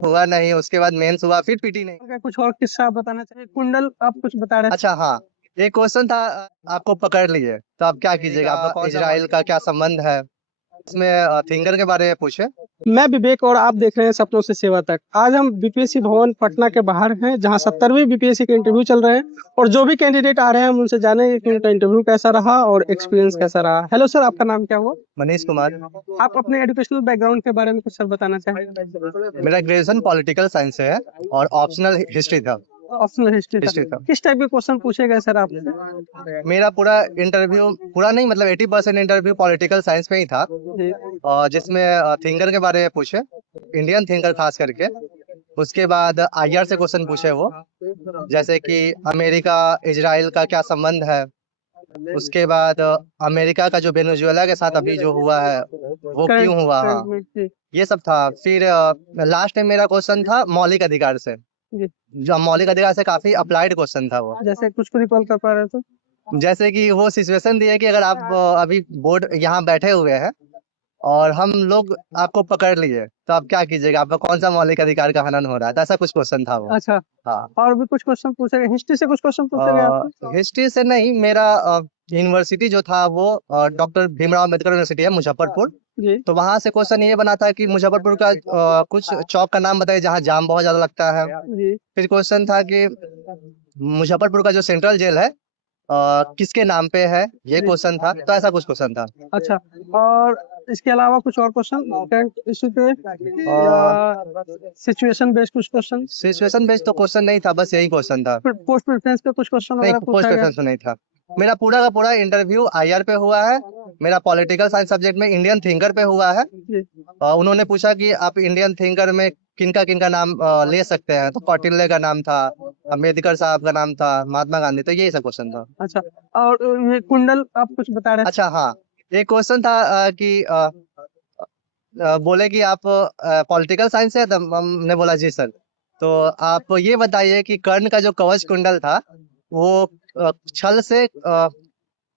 हुआ नहीं, उसके बाद मेंस हुआ, फिर पीटी नहीं। क्या कुछ और किस्सा आप बताना चाहिए? कुंडल आप कुछ बता रहे थे। अच्छा हाँ, एक क्वेश्चन था, आपको पकड़ लिए तो आप क्या कीजिएगा? आपका इजराइल का क्या संबंध है? इसमें थिंकर के बारे में पूछे। मैं विवेक और आप देख रहे हैं सपनों से सेवा तक। आज हम बीपीएससी भवन पटना के बाहर हैं, जहां 70वीं बीपीएससी के इंटरव्यू चल रहे हैं और जो भी कैंडिडेट आ रहे हैं हम उनसे जानेंगे कि उनका इंटरव्यू कैसा रहा और एक्सपीरियंस कैसा रहा। हेलो सर, आपका नाम क्या हुआ? मनीष कुमार। आप अपने एजुकेशनल बैकग्राउंड के बारे में कुछ सर बताना चाहेंगे? मेरा ग्रेजुएशन पॉलिटिकल साइंस से है और ऑप्शनल हिस्ट्री था। ऑप्शनल हिस्ट्री हिस्ट्री था। था। किस टाइप के क्वेश्चन पूछे गए सर आपसे? मेरा पूरा इंटरव्यू, पूरा नहीं मतलब 80% इंटरव्यू पॉलिटिकल साइंस में ही था, जी। और जिसमें थिंकर के बारे में पूछे, इंडियन थिंकर खास करके। उसके बाद आईआर से क्वेश्चन पूछे वो, जैसे कि अमेरिका इजराइल का क्या संबंध है। उसके बाद अमेरिका का जो वेनेजुएला के साथ अभी जो हुआ है वो करंट क्यों हुआ, हाँ, करंट में जी। ये सब था। फिर लास्ट में मेरा क्वेश्चन था मौलिक अधिकार से, जी। जो मौलिक अधिकार से काफी अप्लाइड क्वेश्चन था वो। जैसे कुछ को रिकॉल कर पा रहे तो? जैसे कि वो सिचुएशन दी है कि अगर आप अभी बोर्ड यहाँ बैठे हुए हैं और हम लोग आपको पकड़ लिए तो आप क्या कीजिएगा? आपका कौन सा मौलिक अधिकार का हनन हो रहा है? तो ऐसा कुछ क्वेश्चन था वो। अच्छा, हाँ। और भी कुछ क्वेश्चन पूछे गए? हिस्ट्री से कुछ क्वेश्चन पूछे गए आपसे? हिस्ट्री से नहीं, मेरा यूनिवर्सिटी जो था वो डॉक्टर भीमराव अम्बेडकर यूनिवर्सिटी है मुजफ्फरपुर। जी। तो वहां से क्वेश्चन ये बना था कि मुजफ्फरपुर का कुछ चौक का नाम बताइए जहाँ जाम बहुत ज्यादा लगता है। जी। फिर क्वेश्चन था कि मुजफ्फरपुर का जो सेंट्रल जेल है किसके नाम पे है, ये जी। क्वेश्चन था। तो ऐसा कुछ क्वेश्चन था। अच्छा, और इसके अलावा कुछ और क्वेश्चन करंट इशू पे या सिचुएशन बेस्ड कुछ क्वेश्चन? सिचुएशन बेस्ड तो क्वेश्चन नहीं था, बस यही क्वेश्चन था। पोस्ट प्रेफरेंस पे कुछ क्वेश्चन नहीं, वगैरह पोस्ट पूछा गया? प्रेफरेंस तो नहीं था। मेरा पूरा का पूरा इंटरव्यू आईआर पे हुआ है। मेरा पॉलिटिकल साइंस सब्जेक्ट में इंडियन थिंकर पे हुआ है। जी। उन्होंने पूछा कि आप इंडियन थिंकर में किनका किनका नाम ले सकते हैं, तो कौटिल्य का नाम था, अम्बेडकर साहब का नाम था, महात्मा गांधी। तो यही सब क्वेश्चन था। अच्छा, और ये कुंडल आप कुछ बता रहे अच्छा हाँ, एक क्वेश्चन था कि बोले कि आप पॉलिटिकल साइंस है, तो हमने बोला जी सर। तो आप ये बताइए कि कर्ण का जो कवच कुंडल था वो छल से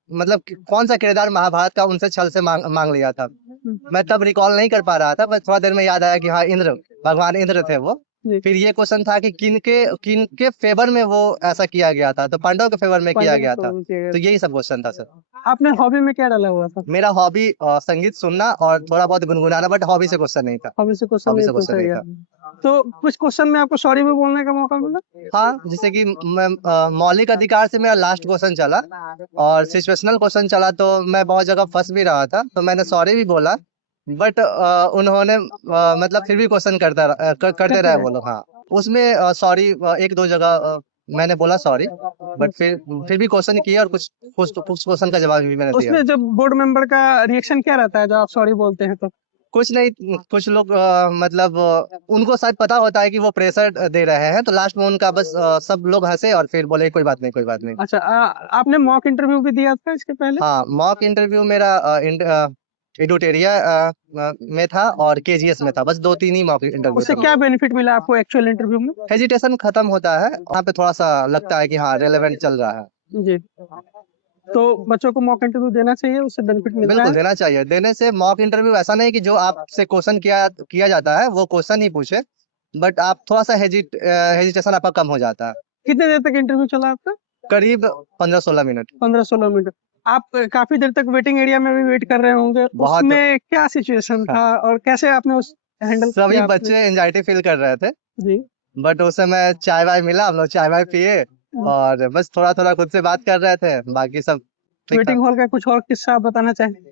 मतलब कौन सा किरदार महाभारत का उनसे छल से मांग लिया था। थे? मैं तब रिकॉल नहीं कर पा रहा था, बस थोड़ा देर में याद आया कि हाँ, इंद्र, भगवान इंद्र थे वो। जी। फिर ये क्वेश्चन था कि किनके फेवर में वो ऐसा किया गया था, तो पांडव के फेवर में किया पांडव गया को था। किया गया तो था। यही सब क्वेश्चन था सर। आपने हॉबी में क्या डाला हुआ था? मेरा हॉबी संगीत सुनना और थोड़ा बहुत गुनगुनाना, बट हॉबी से क्वेश्चन नहीं था। हॉबी से क्वेश्चन हॉबी नहीं से क्वेश्चन पूछा नहीं गया। था। तो कुछ क्वेश्चन में आपको सॉरी भी बोलने का मौका मिला? हाँ, जैसे कि मैं मौलिक अधिकार से मेरा लास्ट क्वेश्चन चला और सिचुएशनल क्वेश्चन चला, तो मैं बहुत जगह फंस भी रहा था, तो मैंने सॉरी भी बोला। बट उन्होंने मतलब फिर भी क्वेश्चन करते रहे वो लोग। हाँ, उसमें सॉरी एक दो जगह मैंने बोला सॉरी, बट फिर भी क्वेश्चन किया और कुछ क्वेश्चन का जवाब भी मैंने दिया। उसमें जब बोर्ड मेंबर का रिएक्शन क्या रहता है जब आप सॉरी बोलते हैं तो? कुछ नहीं, कुछ लोग मतलब उनको शायद पता होता है कि वो प्रेशर दे रहे हैं, तो लास्ट में उनका बस सब लोग हंसे और फिर बोले कोई बात नहीं, कोई बात नहीं। अच्छा, आपने मॉक इंटरव्यू भी दिया था इसके पहले? हाँ, मॉक इंटरव्यू मेरा एडुटेरिया में था और केजीएस में था, बस दो तीन ही मॉक इंटरव्यू उससे था। क्या बेनिफिट मिला आपको एक्चुअल इंटरव्यू में? हेजिटेशन खत्म होता है वहाँ पे, थोड़ा सा लगता है कि हाँ रेलेवेंट चल रहा है। जी। तो बच्चों को मॉक इंटरव्यू देना चाहिए, उससे बेनिफिट मिलता बिल्कुल है? देना चाहिए। देने से मॉक इंटरव्यू ऐसा नहीं कि जो आपसे क्वेश्चन किया जाता है वो क्वेश्चन ही पूछे, बट आप थोड़ा सा हेजिटेशन आपका कम हो जाता है। कितने देर तक इंटरव्यू चला आपका? करीब 15-16 मिनट। 15-16 मिनट। आप काफी देर तक वेटिंग एरिया में भी वेट कर रहे होंगे, बहुत। उसमें क्या सिचुएशन था और कैसे आपने उस हैंडल सभी किया आपने? बच्चे एंजाइटी फील कर रहे थे, जी। बट उस समय चाय वाय मिला, हम लोग चाय वाय पिए और बस थोड़ा थोड़ा खुद से बात कर रहे थे, बाकी सब ठीक था। वेटिंग हॉल का कुछ और किस्सा आप बताना चाहेंगे?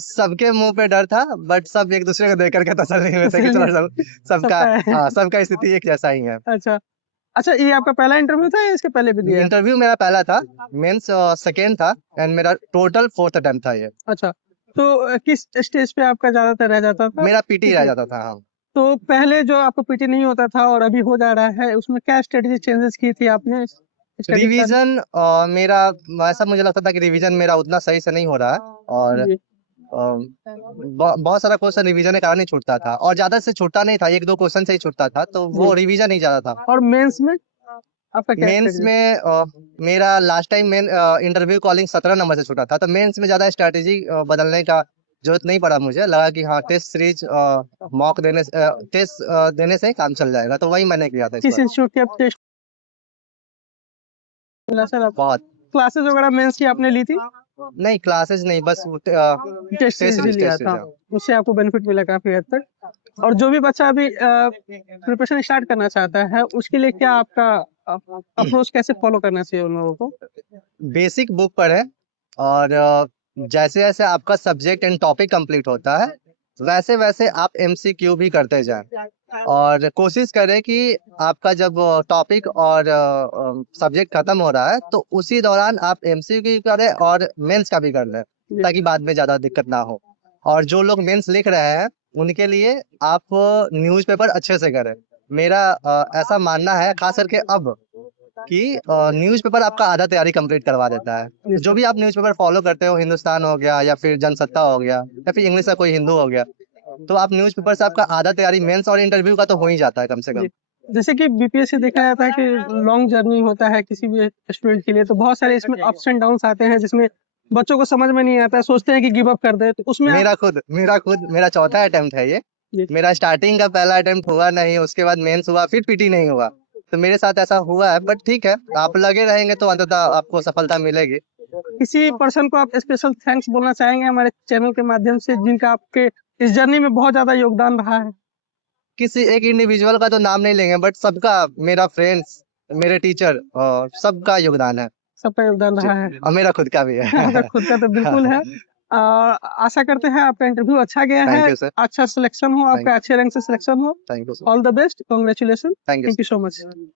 सबके मुंह पे डर था, बट सब एक दूसरे को देख करके तसल्ली में थे कि चलो सबका, सबका है। हाँ, सबका स्थिति एक जैसा ही है। अच्छा। अच्छा, ये आपका पहला इंटरव्यू था या इसके पहले भी दिया है? इंटरव्यू मेरा पहला था, मेंस सेकेंड था, एंड मेरा टोटल 4th अटेम्प्ट था ये। अच्छा, तो किस स्टेज पे आपका ज्यादातर रह जाता था? मेरा पीटी रह जाता था। हाँ, तो पहले जो आपको पीटी नहीं होता था और अभी हो जा रहा है, उसमें क्या स्ट्रेटेजी चेंजेस की थी आपने स्टडी प्लान? रिवीजन मेरा, ऐसा मुझे लगता था कि रिवीजन मेरा उतना सही से नहीं हो रहा है, और जी। बहुत सारा क्वेश्चन रिवीजन के कारण ही छूटता था, और ज्यादा से छूटता नहीं था, एक दो क्वेश्चन से ही छूटता था, तो वो जी। रिवीजन ही ज्यादा था। और मेंस में आपका क्या मेंस स्ट्रेटेजी? में मेरा last time interview calling 17 number से छूटा था, तो मेंस में ज्यादा स्ट्रेटेजी बदलने का जरूरत नहीं पड़ा मुझे, लगा कि हाँ टेस्ट सीरीज मॉक टेस्ट देने से ही काम चल जाएगा, तो वही मैंने किया था इस किस बार। इंस्टीट्यूट के आप टेस्ट मिला सर आप? बहुत क्लासेस वगैरह मेंस की आपने ली थी? नहीं, क्लासेस नहीं, बस टेस्ट टेस्ट सीरीज भी सीरीज लिया टेस्ट था, सीरीज। उससे आपको बेनिफिट मिला काफी हद तक। और जो भी बच्चा अभी प्रिपरेशन स्टार्ट करना चाहता है उसके लिए क्या आपका अप्रोच कैसे फॉलो करना चाहिए उन लोगों को? बेसिक बुक पढ़े, और जैसे जैसे आपका सब्जेक्ट एंड टॉपिक कंप्लीट होता है वैसे वैसे आप एमसीक्यू भी करते जाएं, और कोशिश करें कि आपका जब टॉपिक और सब्जेक्ट खत्म हो रहा है तो उसी दौरान आप एमसीक्यू करें और मेंस का भी कर लें, ताकि बाद में ज्यादा दिक्कत ना हो। और जो लोग मेंस लिख रहे हैं उनके लिए आप न्यूज़पेपर अच्छे से करें। मेरा ऐसा मानना है, खास करके अब, कि न्यूज़पेपर आपका आधा तैयारी कंप्लीट करवा देता है। तो जो भी आप न्यूज़पेपर फॉलो करते हो, हिंदुस्तान हो गया या फिर जनसत्ता हो गया या फिर इंग्लिश का कोई हिंदू हो गया, तो आप न्यूज़पेपर से आपका आधा तैयारी मेंस और इंटरव्यू का तो हो ही जाता है कम से कम। जी। जैसे कि बीपीएससी देखा जाता है कि लॉन्ग जर्नी होता है किसी भी स्टूडेंट के लिए, तो बहुत सारे इसमें अप्स एंड डाउन्स आते हैं जिसमें बच्चों को समझ में नहीं आता है, सोचते हैं कि गिव अप कर दे, तो उसमें मेरा चौथा अटेम्प्ट है ये। जी। मेरा स्टार्टिंग का पहला अटेम्प्ट हुआ नहीं, उसके बाद मेंस हुआ, फिर पीटी नहीं हुआ। तो मेरे साथ ऐसा हुआ है, बट ठीक है, आप लगे रहेंगे तो अंततः आपको सफलता मिलेगी। किसी पर्सन को आप स्पेशल थैंक्स बोलना चाहेंगे हमारे चैनल के माध्यम से जिनका आपके इस जर्नी में बहुत ज्यादा योगदान रहा है? किसी एक इंडिविजुअल का तो नाम नहीं लेंगे, बट सबका, मेरा फ्रेंड्स, मेरे टीचर, सबका योगदान है सबका योगदान जी। रहा है। और मेरा खुद का भी है। आपका खुद का तो बिल्कुल है। आशा करते हैं आपका इंटरव्यू अच्छा गया थैंक है, यू सर। अच्छा सिलेक्शन हो, आपका अच्छे रैंक से सिलेक्शन हो। Thank you sir. All the best, congratulation, thank you thank you so much.